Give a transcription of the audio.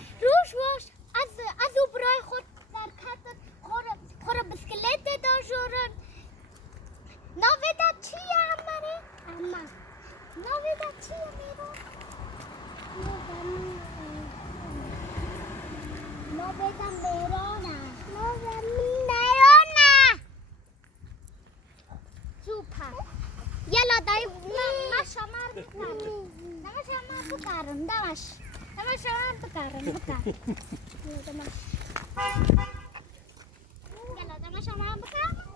روش باش از او برای خود در کتت خور بسکلت داشورن ناویده چیه امره؟ اما ناویده چیه میرو؟ ناویده میرونه سوپر یلا دایی ما شمار بکرم نما شمار بکرم دمش نما شمار بکرم یلا دمش شمار بکرم